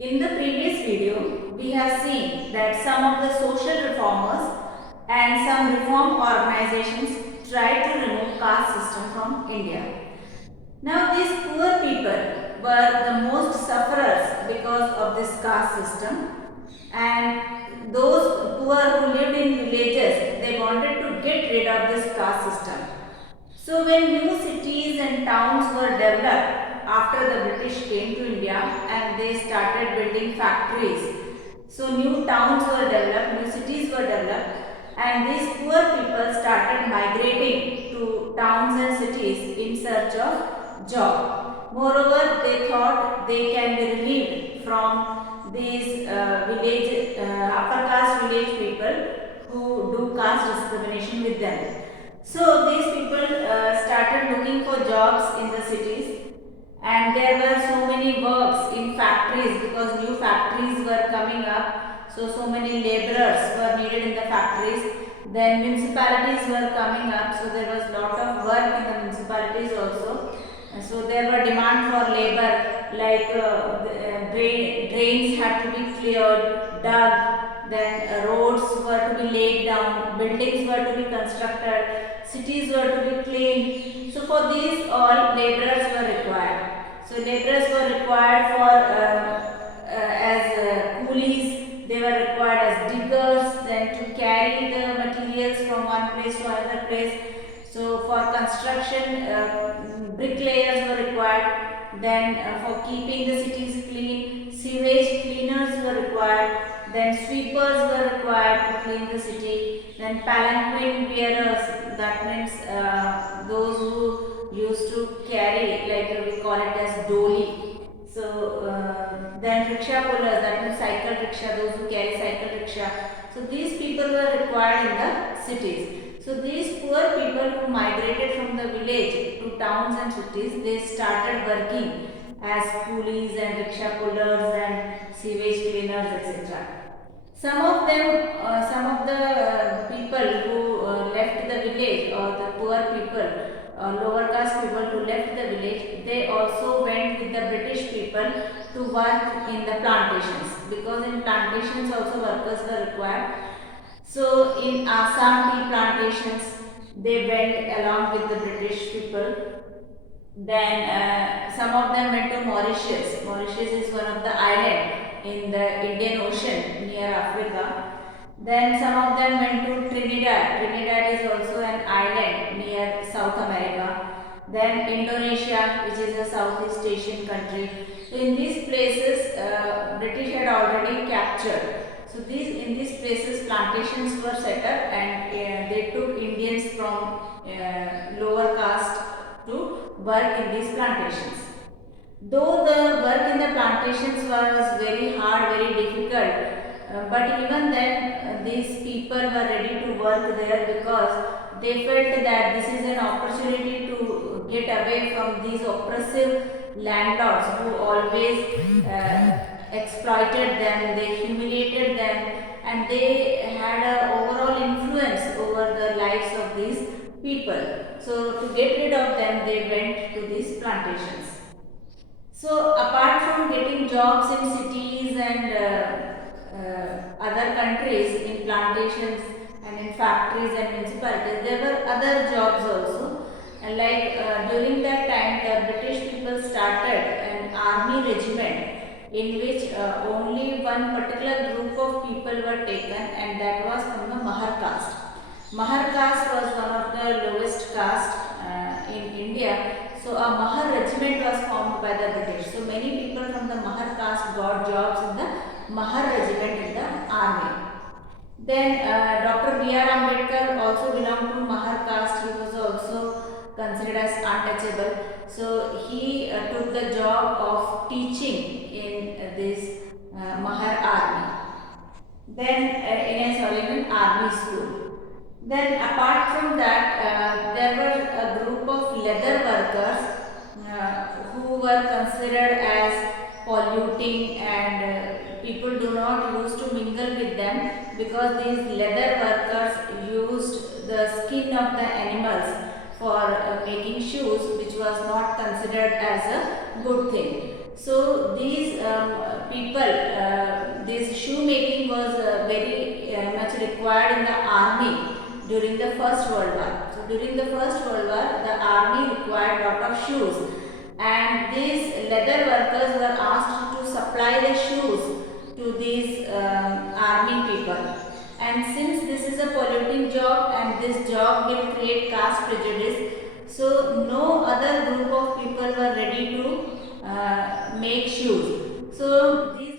In the previous video, we have seen that some of the social reformers and some reform organizations tried to remove caste system from India. Now these poor people were the most sufferers because of this caste system, and those poor who lived in villages, they wanted to get rid of this caste system. So when new cities and towns were developed after the British came to India and they started building factories, so new towns were developed, new cities were developed, and these poor people started migrating to towns and cities in search of job. Moreover, they thought they can be relieved from these upper caste village people who do caste discrimination with them. So these people started looking for jobs in the cities, and there were so many works in factories because new factories were coming up. So many laborers were needed in the factories. Then municipalities were coming up, so there was lot of work in the municipalities also. So there were demand for labor, like drains had to be cleared, dug, then roads were to be laid down, buildings were to be constructed, cities were to be cleaned. So for these all laborers were required. So laborers were required for as coolies, they were required as diggers, then to carry the materials from one place to another place. So for construction, bricklayers were required. Then for keeping the cities clean, sewage cleaners were required. Then sweepers were required to clean the city. Then palanquin bearers, that means those who used to carry, like we call it as dolly. So then rickshaw pullers, that means cycle rickshaw, those who carry cycle rickshaw. So these people were required in the cities. So these poor people who migrated from the village to towns and cities, they started working as coolies and rickshaw pullers and sewage cleaners, etc. Some of them, some of the people who left the village, or the poor people, lower caste people who left the village, they also went with the British people to work in the plantations, because in plantations also workers were required. So in Assam tea plantations, they went along with the British people. Then some of them went to Mauritius. Mauritius is one of the island in the Indian Ocean near Africa. Then some of them went to Trinidad. Trinidad is also an island near South America. Then Indonesia, which is a Southeast Asian country. So in these places, British had already captured. So in these places plantations were set up, and they took Indians from lower caste to work in these plantations. Though the work in the plantations was very hard, very difficult, but even then these people were ready to work there because they felt that this is an opportunity to get away from these oppressive landlords who always exploited them, they humiliated them, and they had an overall influence over the lives of these people. So to get rid of them, they went to these plantations. So apart from getting jobs in cities and other countries, in plantations and in factories and municipalities, there were other jobs also. And like during that time, the British people started an army regiment in which only one particular group of people were taken, and that was from the Mahar caste. Mahar caste was one of the lowest caste in India. So a Mahar regiment was formed by the British. So many people from the Mahar caste got jobs in the Mahar regiment in the army. Then Dr. B.R. Ambedkar also belonged to Mahar caste. He was also considered as untouchable. So he took the job of teaching in this Mahar army. Then in an army school. Then apart from that, there were a group of leather workers who were considered as polluting, and people do not used to mingle with them because these leather workers used the skin of the animals for making shoes, which was not considered as a good thing. So these people, this shoemaking was very much required in the army during the First World War. So during the First World War, the army required lot of shoes, and these leather workers were asked to supply the shoes to these army people. And since this is a polluting job and this job will create caste prejudice, so no other group of people were ready to make shoes. So these